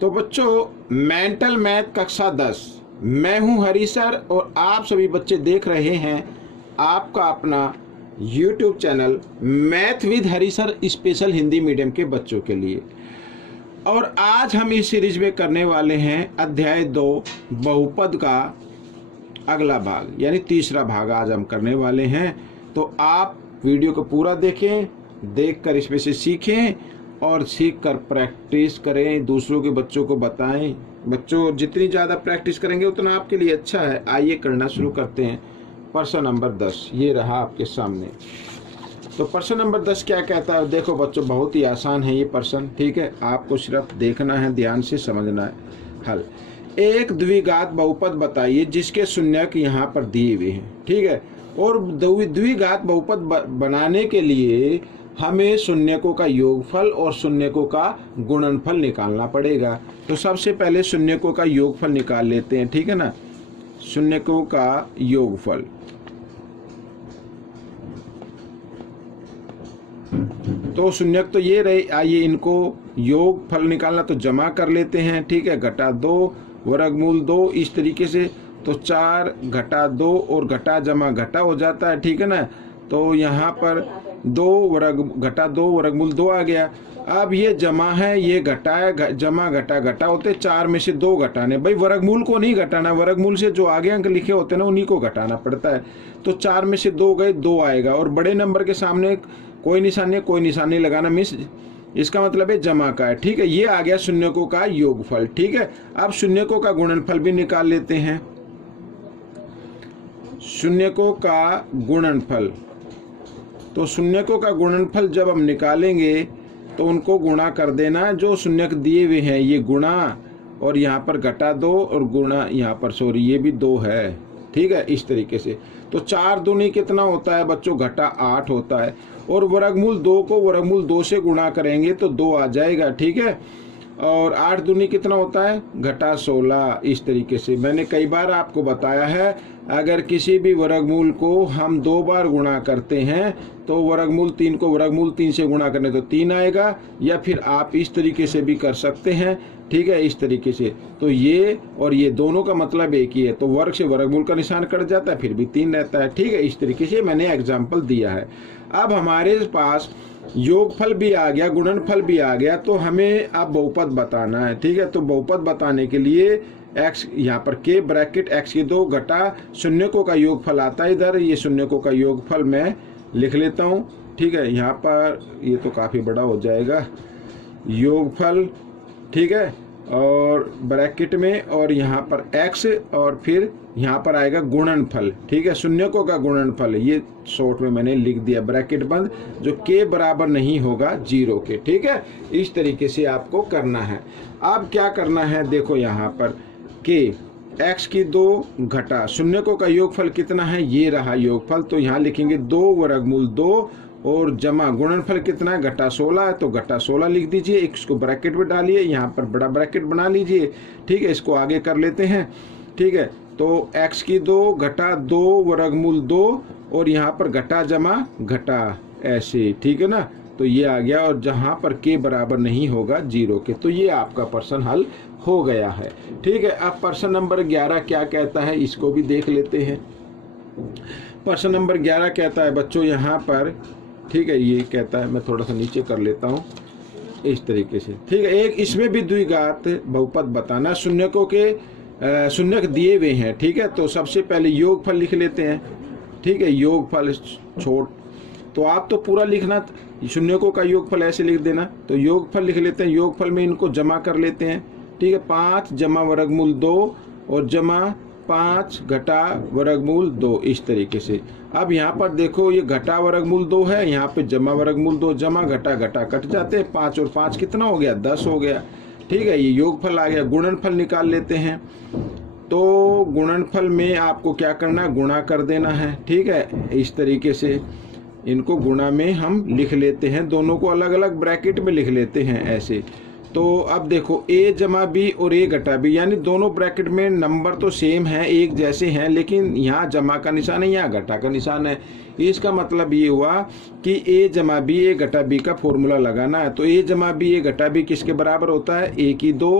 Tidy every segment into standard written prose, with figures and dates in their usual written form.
तो बच्चों mental math कक्षा 10, मैं हूं हरी सर और आप सभी बच्चे देख रहे हैं आपका अपना YouTube channel math with Hari sir special Hindi medium के बच्चों के लिए। और आज हम इस सीरीज में करने वाले हैं अध्याय 2 बहुपद का अगला भाग, यानी तीसरा भाग आज हम करने वाले हैं। तो आप वीडियो को पूरा देखें, देखकर इसमें से सीखें और सीखकर प्रैक्टिस करें, दूसरों के बच्चों को बताएं। बच्चों जितनी ज़्यादा प्रैक्टिस करेंगे उतना आपके लिए अच्छा है। आइए करना शुरू करते हैं। प्रश्न नंबर 10 ये रहा आपके सामने। तो प्रश्न नंबर 10 क्या कहता है? देखो बच्चों, बहुत ही आसान है ये प्रश्न, ठीक है। आपको सिर्फ देखना है, ध्यान से समझना है। हल, एक द्विघात बहुपद बताइए जिसके शून्यक यहाँ पर दिए हुए हैं, ठीक है। और द्विघात बहुपद बनाने के लिए हमें शून्यकों का योगफल और शून्यकों का गुणनफल निकालना पड़ेगा। तो सबसे पहले शून्यकों का योगफल निकाल लेते हैं, ठीक है ना। शून्यकों का योगफल, तो शून्यक तो ये रहे। आइए इनको योगफल निकालना, तो जमा कर लेते हैं, ठीक है। घटा 2 वर्गमूल 2 इस तरीके से, तो 4 घटा 2 और घटा जमा घटा हो जाता है, ठीक है ना। तो यहाँ पर 2 घटा 2 वर्गमूल 2 आ गया। अब ये जमा है, ये घटा है, जमा घटा घटा होते 4 में से 2 घटाने। भाई वर्गमूल को नहीं घटाना, वर्गमूल से जो आगे अंक लिखे होते हैं ना उन्हीं को घटाना पड़ता है। तो 4 में से 2 गए, 2 आएगा। और बड़े नंबर के सामने कोई निशानी लगाना मिस, इसका मतलब है जमा का है, ठीक है। ये आ गया शून्यकों का योगफल, ठीक है। अब शून्यकों का गुणनफल भी निकाल लेते हैं। शून्यकों का गुणनफल, तो शून्यकों का गुणनफल जब हम निकालेंगे तो उनको गुणा कर देना, जो शून्यक दिए हुए हैं ये गुणा, और यहाँ पर घटा 2 और गुणा, यहाँ पर सॉरी ये भी 2 है, ठीक है। इस तरीके से तो 4 दूनी कितना होता है बच्चों? घटा 8 होता है। और वर्गमूल 2 को वर्गमूल 2 से गुणा करेंगे तो 2 आ जाएगा, ठीक है। और 8 दूनी कितना होता है? घटा 16। इस तरीके से मैंने कई बार आपको बताया है, अगर किसी भी वर्गमूल को हम 2 बार गुणा करते हैं तो वर्गमूल 3 को वर्गमूल 3 से गुणा करने तो 3 आएगा, या फिर आप इस तरीके से भी कर सकते हैं, ठीक है। इस तरीके से तो ये और ये दोनों का मतलब एक ही है, तो वर्ग से वर्गमूल का निशान कट जाता है, फिर भी 3 रहता है, ठीक है। इस तरीके से मैंने एग्जाम्पल दिया है। अब हमारे पास योगफल भी आ गया, गुणनफल भी आ गया, तो हमें अब बहुपद बताना है, ठीक है। तो बहुपद बताने के लिए x यहाँ पर के ब्रैकेट x की 2 घटा शून्यकों का योगफल आता है इधर, ये शून्यकों का योगफल मैं लिख लेता हूँ, ठीक है। यहाँ पर ये तो काफ़ी बड़ा हो जाएगा योगफल, ठीक है, और ब्रैकेट में, और यहाँ पर x, और फिर यहाँ पर आएगा गुणनफल, ठीक है। शून्यकों का गुणनफल ये शॉर्ट में मैंने लिख दिया, ब्रैकेट बंद, जो के बराबर नहीं होगा 0 के, ठीक है। इस तरीके से आपको करना है। अब क्या करना है, देखो यहाँ पर के x की 2 घटा शून्यकों का योगफल कितना है? ये रहा योगफल, तो यहाँ लिखेंगे 2 वर्गमूल 2 और जमा गुणनफल कितना है? घटा 16 है, तो घटा 16 लिख दीजिए। इसको ब्रैकेट में डालिए, यहाँ पर बड़ा ब्रैकेट बना लीजिए, ठीक है। इसको आगे कर लेते हैं, ठीक है। तो x की 2 घटा 2 वर्गमूल 2 और यहाँ पर घटा जमा घटा, ऐसे, ठीक है ना। तो ये आ गया, और जहाँ पर के बराबर नहीं होगा 0 के। तो ये आपका प्रश्न हल हो गया है, ठीक है। अब प्रश्न नंबर 11 क्या कहता है, इसको भी देख लेते हैं। प्रश्न नंबर 11 कहता है बच्चों यहाँ पर, ठीक है, ये कहता है, मैं थोड़ा सा नीचे कर लेता हूँ इस तरीके से, ठीक है। एक इसमें भी द्विघात बहुपद बताना, शून्यकों के शून्यक दिए हुए हैं, ठीक है। तो सबसे पहले योगफल लिख लेते हैं, ठीक है। योगफल छोड़, तो आप तो पूरा लिखना, शून्यकों का योगफल ऐसे लिख देना। तो योगफल लिख लेते हैं, योगफल में इनको जमा कर लेते हैं, ठीक है। 5 जमा वर्गमूल 2 और जमा 5 घटा वर्गमूल 2, इस तरीके से। अब यहाँ पर देखो ये घटा वर्गमूल 2 है, यहाँ पे जमा वर्गमूल 2, जमा घटा घटा कट जाते हैं, 5 और 5 कितना हो गया? 10 हो गया, ठीक है। ये योगफल आ गया। गुणनफल निकाल लेते हैं, तो गुणनफल में आपको क्या करना है? गुणा कर देना है, ठीक है। इस तरीके से इनको गुणा में हम लिख लेते हैं, दोनों को अलग अलग ब्रैकेट में लिख लेते हैं ऐसे, तो अब देखो a जमा बी और a घटा बी, यानी दोनों ब्रैकेट में नंबर तो सेम है, एक जैसे हैं, लेकिन यहाँ जमा का निशान है, यहाँ घटा का निशान है। इसका मतलब ये हुआ कि a जमा बी a घटा बी का फॉर्मूला लगाना है। तो a जमा बी a घटा बी किसके बराबर होता है? a की 2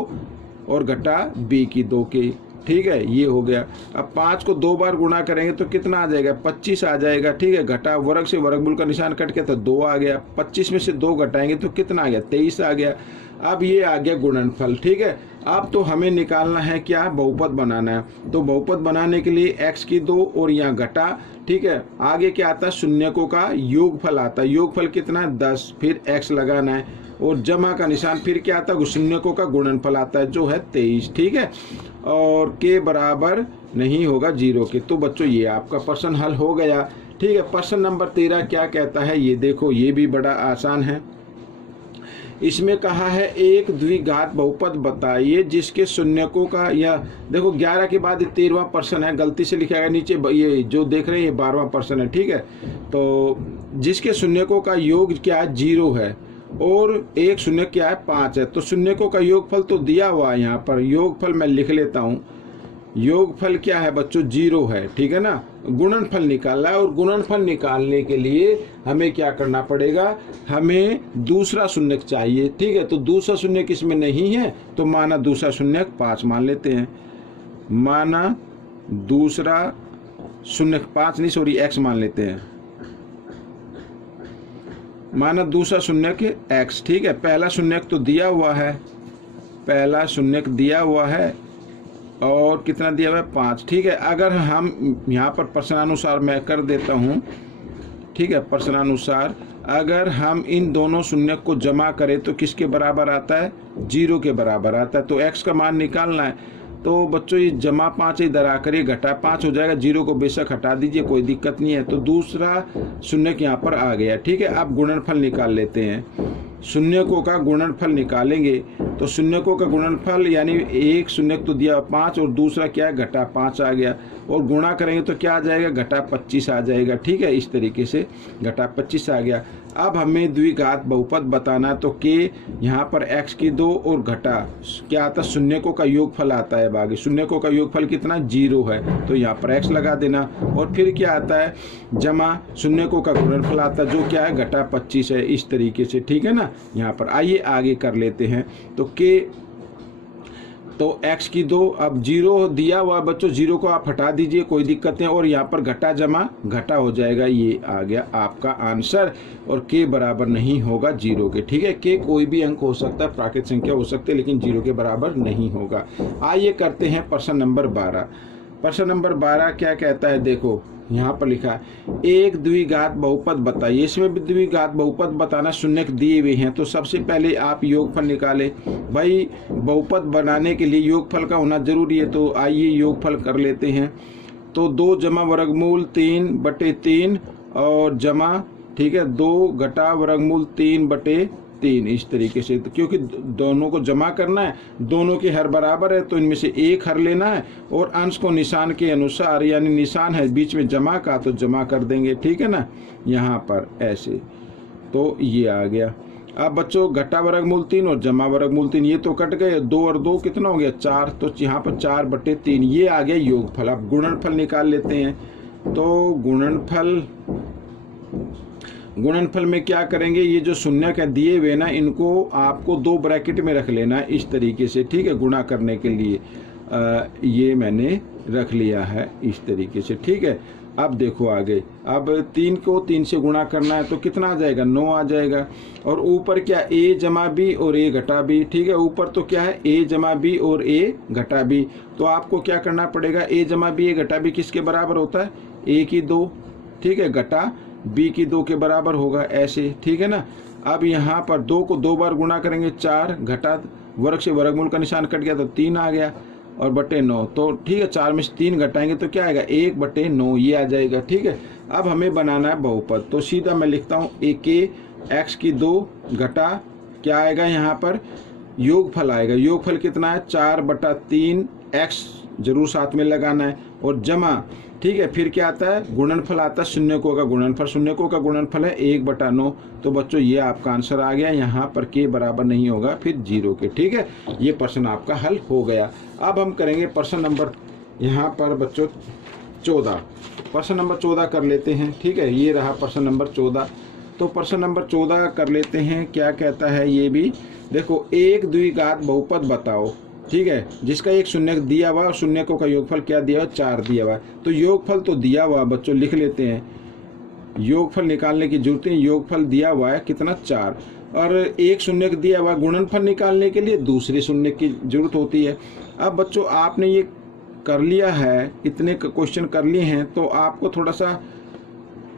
और घटा b की 2 के। ठीक है, ये हो गया। अब 5 को 2 बार गुणा करेंगे तो कितना आ जाएगा? 25 आ जाएगा। ठीक है, घटा वर्ग से वर्गमूल का निशान कट के तो 2 आ गया। 25 में से 2 घटाएंगे तो कितना आ गया? 23 आ गया। अब ये आ गया गुणनफल। ठीक है, अब तो हमें निकालना है क्या? बहुपद बनाना है। तो बहुपद बनाने के लिए x की 2 और यहाँ घटा। ठीक है, आगे क्या आता है? शून्यकों का योगफल आता है। योगफल कितना है? 10। फिर x लगाना है और जमा का निशान, फिर क्या आता है? शून्यकों का गुणनफल आता है जो है 23। ठीक है, और के बराबर नहीं होगा 0 के। तो बच्चों ये आपका प्रश्न हल हो गया। ठीक है, प्रश्न नंबर 13 क्या कहता है ये देखो, ये भी बड़ा आसान है। इसमें कहा है एक द्विघात बहुपद बताइए जिसके शून्यकों का, या देखो 11 के बाद 13वां प्रश्न है, गलती से लिखा है नीचे, ये जो देख रहे हैं ये 12वां प्रश्न है। ठीक है, तो जिसके शून्यकों का योग क्या है? 0 है और एक शून्य क्या है? 5 है। तो शून्यकों का योगफल तो दिया हुआ है, यहाँ पर योगफल मैं लिख लेता हूँ। योगफल क्या है बच्चों? 0 है। ठीक है ना, गुणनफल निकालना है और गुणनफल निकालने के लिए हमें क्या करना पड़ेगा? हमें दूसरा शून्य चाहिए। ठीक है, तो दूसरा शून्य किसमें नहीं है, तो माना दूसरा शून्य 5 मान लेते हैं। माना दूसरा शून्य 5 नहीं, सॉरी x मान लेते हैं। माना दूसरा शून्य के x। ठीक है, पहला शून्य तो दिया हुआ है, पहला शून्य दिया हुआ है और कितना दिया हुआ है? 5। ठीक है, अगर हम यहाँ पर प्रश्नानुसार मैं कर देता हूँ। ठीक है, प्रश्नानुसार अगर हम इन दोनों शून्य को जमा करें तो किसके बराबर आता है? 0 के बराबर आता है। तो x का मान निकालना है। तो बच्चों ये जमा 5 इधर आकर ये घटा 5 हो जाएगा। 0 को बेशक हटा दीजिए, कोई दिक्कत नहीं है। तो दूसरा शून्य यहाँ पर आ गया। ठीक है, अब गुणनफल निकाल लेते हैं। शून्यकों का गुणनफल निकालेंगे तो शून्यकों का गुणनफल यानी एक शून्य तो दिया 5 और दूसरा क्या है? घटा 5 आ गया, और गुणा करेंगे तो क्या आ जाएगा? घटा 25 आ जाएगा। ठीक है, इस तरीके से घटा 25 आ गया। अब हमें द्विघात बहुपद बताना है, तो के यहाँ पर x की 2 और घटा क्या आता है? शून्यकों का योगफल आता है। बाकी शून्यकों का योगफल कितना? 0 है। तो यहाँ पर x लगा देना, और फिर क्या आता है? जमा शून्यकों का गुणनफल आता है जो क्या है? घटा 25 है। इस तरीके से। ठीक है ना, यहाँ पर आइए आगे कर लेते हैं। तो के तो x की 2, अब 0 दिया हुआ बच्चों, 0 को आप हटा दीजिए, कोई दिक्कत नहीं, और यहाँ पर घटा जमा घटा हो जाएगा। ये आ गया आपका आंसर, और k बराबर नहीं होगा 0 के। ठीक है, k कोई भी अंक हो सकता है, प्राकृत संख्या हो सकती है, लेकिन 0 के बराबर नहीं होगा। आइए करते हैं प्रश्न नंबर 12। प्रश्न नंबर 12 क्या कहता है? देखो यहाँ पर लिखा है एक द्विघात बहुपद बताइए। इसमें भी द्विघात बहुपद बताना, शून्य दिए हुए हैं। तो सबसे पहले आप योगफल निकालें। भाई बहुपद बनाने के लिए योगफल का होना जरूरी है, तो आइए योगफल कर लेते हैं। तो 2 जमा वर्गमूल 3/3 और जमा, ठीक है, 2 घटा वर्गमूल 3/3, इस तरीके से। क्योंकि दोनों को जमा करना है, दोनों के हर बराबर है, तो इनमें से एक हर लेना है और अंश को निशान के अनुसार, यानी निशान है बीच में जमा का, तो जमा कर देंगे। ठीक है ना, यहाँ पर ऐसे। तो ये आ गया। अब बच्चों घटा वर्गमूल 3 और जमा वर्गमूल 3 ये तो कट गए। 2 और 2 कितना हो गया? 4। तो यहाँ पर 4/3 ये आ गया योगफल। अब गुणनफल निकाल लेते हैं। तो गुणनफल में क्या करेंगे? ये जो शून्य का दिए हुए ना, इनको आपको 2 ब्रैकेट में रख लेना है इस तरीके से। ठीक है, गुणा करने के लिए ये मैंने रख लिया है इस तरीके से। ठीक है, अब देखो आगे। अब 3 को 3 से गुणा करना है तो कितना आ जाएगा? 9 आ जाएगा। और ऊपर क्या? a जमा b और a घटा b। ठीक है, ऊपर तो क्या है? a जमा b और a घटा b। तो आपको क्या करना पड़ेगा? a जमा b a घटा b किसके बराबर होता है? a की 2, ठीक है, घटा b की 2 के बराबर होगा, ऐसे। ठीक है ना, अब यहाँ पर 2 को 2 बार गुणा करेंगे, 4 घटा वर्ग से वर्गमूल का निशान कट गया तो 3 आ गया, और बटे 9। तो ठीक है, 4 में से 3 घटाएंगे तो क्या आएगा? 1/9 ये आ जाएगा। ठीक है, अब हमें बनाना है बहुपद। तो सीधा मैं लिखता हूँ एक x की 2 घटा क्या आएगा? यहाँ पर योगफल आएगा। योगफल कितना है? 4/3 x जरूर साथ में लगाना है और जमा, ठीक है। फिर क्या आता है, गुणनफल आता है शून्यकों का गुणनफल। शून्यकों का गुणनफल है 1/9। तो बच्चों ये आपका आंसर आ गया। यहाँ पर k बराबर नहीं होगा फिर 0 के, ठीक है। ये प्रश्न आपका हल हो गया। अब हम करेंगे प्रश्न नंबर यहाँ पर बच्चों 14। प्रश्न नंबर 14 कर लेते हैं, ठीक है। ये रहा प्रश्न नंबर 14। तो प्रश्न नंबर 14 कर लेते हैं। क्या कहता है ये भी देखो, एक द्विघात बहुपद बताओ, ठीक है, जिसका एक शून्यक दिया हुआ और शून्यकों का योगफल क्या दिया हुआ, 4 दिया हुआ है। तो योगफल तो दिया हुआ बच्चों, लिख लेते हैं। योगफल निकालने की जरूरत नहीं, योगफल दिया हुआ है कितना, 4। और एक शून्यक दिया हुआ, गुणनफल निकालने के लिए दूसरे शून्यक की जरूरत होती है। अब बच्चों आपने ये कर लिया है, इतने क्वेश्चन कर लिए हैं, तो आपको थोड़ा सा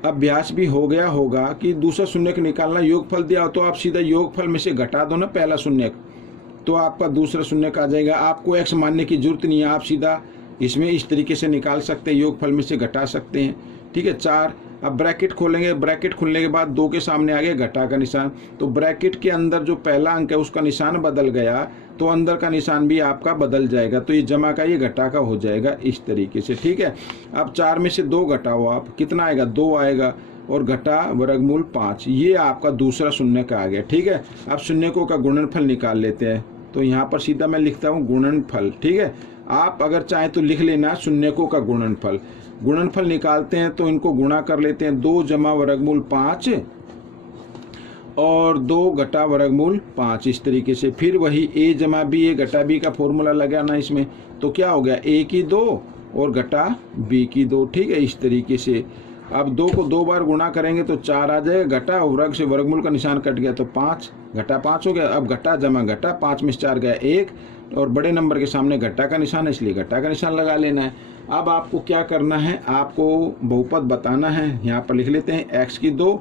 अभ्यास भी हो गया होगा कि दूसरा शून्यक निकालना। योगफल दिया हो तो आप सीधा योगफल में से घटा दो ना पहला शून्यक, तो आपका दूसरा शून्यक आ जाएगा। आपको x मानने की जरूरत नहीं है, आप सीधा इसमें इस तरीके से निकाल सकते हैं, योगफल में से घटा सकते हैं, ठीक है। 4। अब ब्रैकेट खोलेंगे, ब्रैकेट खुलने के बाद 2 के सामने आ गया घटा का निशान, तो ब्रैकेट के अंदर जो पहला अंक है उसका निशान बदल गया, तो अंदर का निशान भी आपका बदल जाएगा। तो ये जमा का ये घटा का हो जाएगा इस तरीके से, ठीक है। अब 4 में से 2 घटाओ आप, कितना आएगा, 2 आएगा, और घटा वर्गमूल 5। ये आपका दूसरा शून्यक आ गया, ठीक है। अब शून्यकों का गुणनफल निकाल लेते हैं। तो यहाँ पर सीधा मैं लिखता हूँ गुणनफल, ठीक है। आप अगर चाहें तो लिख लेना शून्यकों का गुणनफल। गुणनफल निकालते हैं तो इनको गुणा कर लेते हैं, 2 जमा वर्गमूल 5 और 2 घटा वर्गमूल 5, इस तरीके से। फिर वही a जमा b, a घटा b का फॉर्मूला लगाना इसमें, तो क्या हो गया, a की 2 और घटा b की 2, ठीक है, इस तरीके से। अब 2 को 2 बार गुणा करेंगे तो 4 आ जाएगा, घटा वर्ग से वर्गमूल का निशान कट गया तो 5, घटा 5 हो गया। अब घटा जमा घटा, 5 में से 4 गया 1, और बड़े नंबर के सामने घटा का निशान है इसलिए घटा का निशान लगा लेना है। अब आपको क्या करना है, आपको बहुपद बताना है। यहाँ पर लिख लेते हैं x की 2,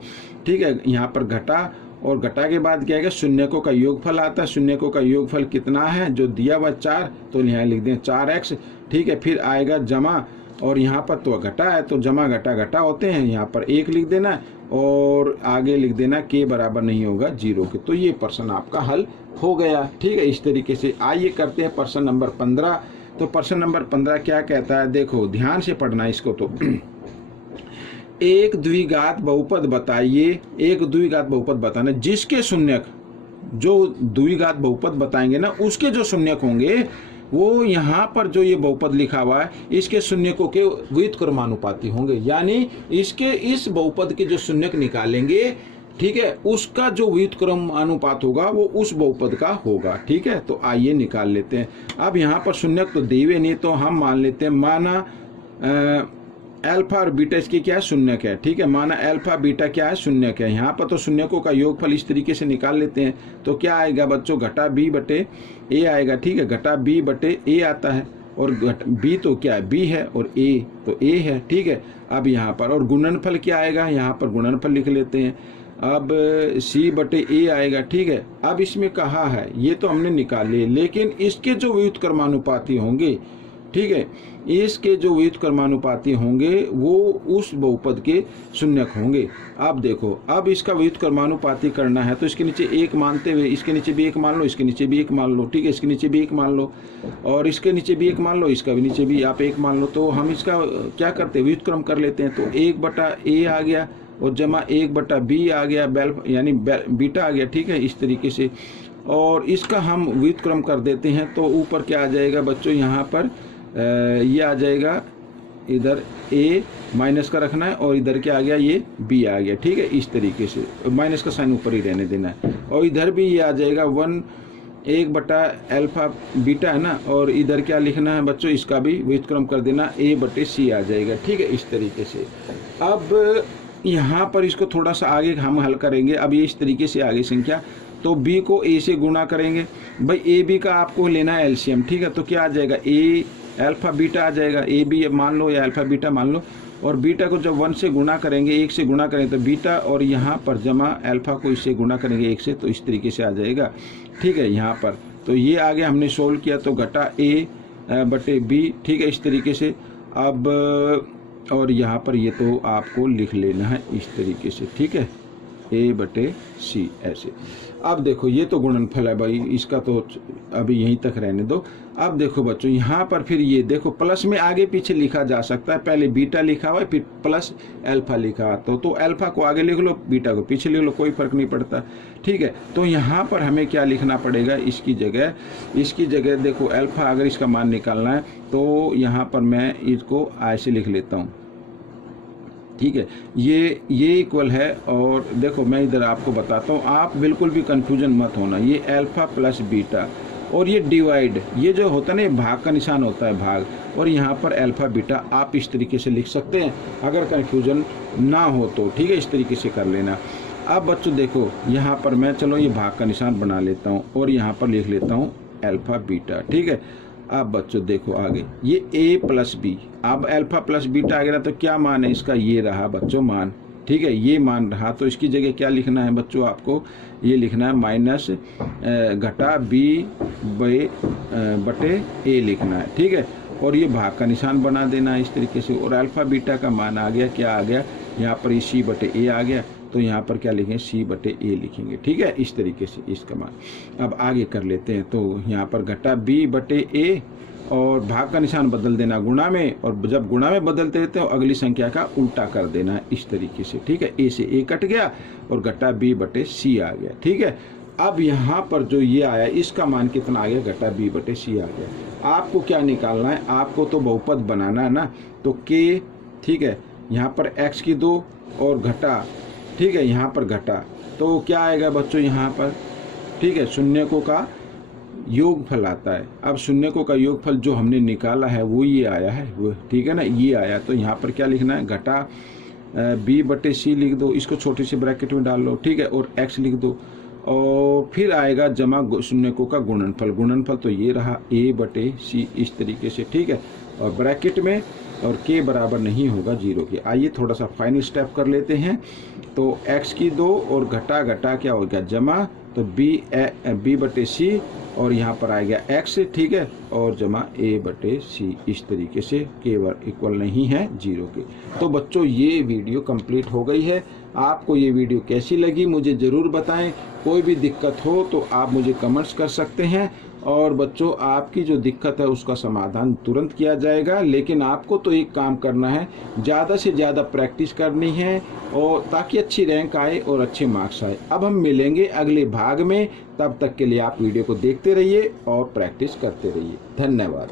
ठीक है। यहाँ पर घटा, और घटा के बाद क्या है, शून्यकों का योगफल आता है। शून्यकों का योगफल कितना है, जो दिया हुआ 4, तो यहाँ लिख दें 4x, ठीक है। फिर आएगा जमा, और यहाँ पर तो घटा है तो जमा घटा घटा होते हैं, यहाँ पर 1 लिख देना है, और आगे लिख देना k बराबर नहीं होगा 0 के। तो ये प्रश्न आपका हल हो गया, ठीक है, इस तरीके से। आइए करते हैं प्रश्न नंबर 15। तो प्रश्न नंबर 15 क्या कहता है, देखो ध्यान से पढ़ना इसको। तो एक द्विघात बहुपद बताइए, एक द्विघात बहुपद बताना जिसके शून्यक, जो द्विघात बहुपद बताएंगे ना उसके जो शून्यक होंगे वो यहाँ पर जो ये बहुपद लिखा हुआ है इसके शून्यकों के व्युत्क्रमानुपाती होंगे। यानी इसके इस बहुपद के जो शून्यक निकालेंगे, ठीक है, उसका जो व्युत्क्रम अनुपात होगा वो उस बहुपद का होगा, ठीक है। तो आइए निकाल लेते हैं। अब यहाँ पर शून्यक तो देवे नहीं, तो हम मान लेते हैं, माना अल्फा और बीटा इसकी क्या है, शून्यक है, ठीक है। माना अल्फा बीटा क्या है, शून्यक है। यहाँ पर तो शून्यकों का योगफल इस तरीके से निकाल लेते हैं। तो क्या आएगा बच्चों, घटा b बटे a आएगा, ठीक है। घटा b बटे a आता है, और b तो क्या है, b है, और a तो a है, ठीक है। अब यहाँ पर और गुणनफल क्या आएगा, यहाँ पर गुणनफल लिख लेते हैं। अब c बटे a आएगा, ठीक है। अब इसमें कहा है, ये तो हमने निकाल लिए, लेकिन इसके जो व्युत्क्रमानुपाती होंगे, ठीक है, इसके जो व्युत्क्रमानुपाती होंगे वो उस बहुपद के शून्यक होंगे। अब देखो, अब इसका व्युत्क्रमानुपाती करना है तो इसके नीचे 1 मानते हुए इसके नीचे भी 1 मान लो, इसके नीचे भी 1 मान लो, ठीक है। इसके नीचे भी 1 मान लो, और इसके नीचे भी 1 मान लो, इसका भी नीचे भी आप 1 मान लो। तो हम इसका क्या करते हैं, व्युत्क्रम कर लेते हैं। तो 1 बटा a आ गया, और जमा 1 बटा b आ गया, यानी बीटा आ गया, ठीक है, इस तरीके से। और इसका हम व्युत्क्रम कर देते हैं तो ऊपर क्या आ जाएगा बच्चों, यहाँ पर ये आ जाएगा, इधर a माइनस का रखना है, और इधर क्या आ गया, ये b आ गया, ठीक है, इस तरीके से। माइनस का साइन ऊपर ही रहने देना है, और इधर भी ये आ जाएगा 1 बटा अल्फा बीटा है ना, और इधर क्या लिखना है बच्चों, इसका भी व्युत्क्रम कर देना, a बटे c आ जाएगा, ठीक है, इस तरीके से। अब यहाँ पर इसको थोड़ा सा आगे हम हल करेंगे। अब ये इस तरीके से आगे संख्या, तो b को a से गुणा करेंगे। भाई a b का आपको लेना है एलसीएम, ठीक है। तो क्या आ जाएगा, a अल्फा बीटा आ जाएगा, ए बी मान लो या अल्फा बीटा मान लो, और बीटा को जब 1 से गुणा करेंगे, 1 से गुणा करेंगे तो बीटा, और यहाँ पर जमा अल्फा को इससे गुणा करेंगे 1 से, तो इस तरीके से आ जाएगा, ठीक है। यहाँ पर तो ये आगे हमने सोल्व किया, तो घटा a बटे b, ठीक है, इस तरीके से। अब और यहाँ पर ये तो आपको लिख लेना है इस तरीके से, ठीक है, a बटे c ऐसे। अब देखो ये तो गुणनफल है भाई, इसका तो अभी यहीं तक रहने दो। अब देखो बच्चों यहाँ पर फिर ये देखो प्लस में आगे पीछे लिखा जा सकता है, पहले बीटा लिखा हुआ है फिर प्लस अल्फा लिखा, तो अल्फा को आगे लिख लो बीटा को पीछे लिख लो, कोई फर्क नहीं पड़ता, ठीक है। तो यहाँ पर हमें क्या लिखना पड़ेगा, इसकी जगह देखो अल्फा अगर इसका मान निकालना है तो यहाँ पर मैं इसको ऐसे लिख लेता हूँ, ठीक है। ये इक्वल है, और देखो मैं इधर आपको बताता हूँ, आप बिल्कुल भी कंफ्यूजन मत होना, ये अल्फा प्लस बीटा और ये डिवाइड, ये जो होता है ना ये भाग का निशान होता है भाग, और यहाँ पर अल्फा बीटा आप इस तरीके से लिख सकते हैं अगर कंफ्यूजन ना हो तो, ठीक है, इस तरीके से कर लेना। अब बच्चों देखो यहाँ पर मैं चलो ये भाग का निशान बना लेता हूँ और यहाँ पर लिख लेता हूँ अल्फा बीटा, ठीक है। अब बच्चों देखो आगे ये a प्लस बी, अब अल्फा प्लस बीटा आ गया तो क्या मान है इसका, ये रहा बच्चों मान, ठीक है, ये मान रहा। तो इसकी जगह क्या लिखना है बच्चों, आपको ये लिखना है माइनस घटा b बटे a लिखना है, ठीक है। और ये भाग का निशान बना देना है इस तरीके से, और अल्फा बीटा का मान आ गया, क्या आ गया यहाँ पर ये c बटे a आ गया, तो यहाँ पर क्या लिखेंगे c बटे a लिखेंगे, ठीक है, इस तरीके से इसका मान। अब आगे कर लेते हैं, तो यहाँ पर घटा b बटे a और भाग का निशान बदल देना गुणा में, और जब गुणा में बदलते रहते हो अगली संख्या का उल्टा कर देना है इस तरीके से, ठीक है। a से a कट गया और घटा b बटे c आ गया, ठीक है। अब यहाँ पर जो ये आया इसका मान कितना आ गया, घटा b बटे c आ गया। आपको क्या निकालना है, आपको तो बहुपद बनाना है ना, तो k, ठीक है, यहाँ पर x की 2 और घटा, ठीक है, यहाँ पर घटा, तो क्या आएगा बच्चों यहाँ पर, ठीक है, शून्यकों का योगफल आता है। अब शून्यकों का योगफल जो हमने निकाला है वो ये आया है, वो ठीक है ना, ये आया। तो यहाँ पर क्या लिखना है, घटा b बटे c लिख दो, इसको छोटे से ब्रैकेट में डाल लो, ठीक है, और x लिख दो, और फिर आएगा जमा शून्यकों का गुणनफल तो ये रहा a बटे c इस तरीके से, ठीक है, और ब्रैकेट में, और k बराबर नहीं होगा 0 के। आइए थोड़ा सा फाइनल स्टेप कर लेते हैं। तो x की 2 और घटा क्या हो गया जमा, तो b बटे c और यहाँ पर आ गया x, ठीक है, और जमा a बटे c इस तरीके से, k इक्वल नहीं है 0 के। तो बच्चों ये वीडियो कंप्लीट हो गई है। आपको ये वीडियो कैसी लगी मुझे ज़रूर बताएं। कोई भी दिक्कत हो तो आप मुझे कमेंट्स कर सकते हैं, और बच्चों आपकी जो दिक्कत है उसका समाधान तुरंत किया जाएगा। लेकिन आपको तो एक काम करना है, ज़्यादा से ज़्यादा प्रैक्टिस करनी है, और ताकि अच्छी रैंक आए और अच्छे मार्क्स आए। अब हम मिलेंगे अगले भाग में, तब तक के लिए आप वीडियो को देखते रहिए और प्रैक्टिस करते रहिए। धन्यवाद।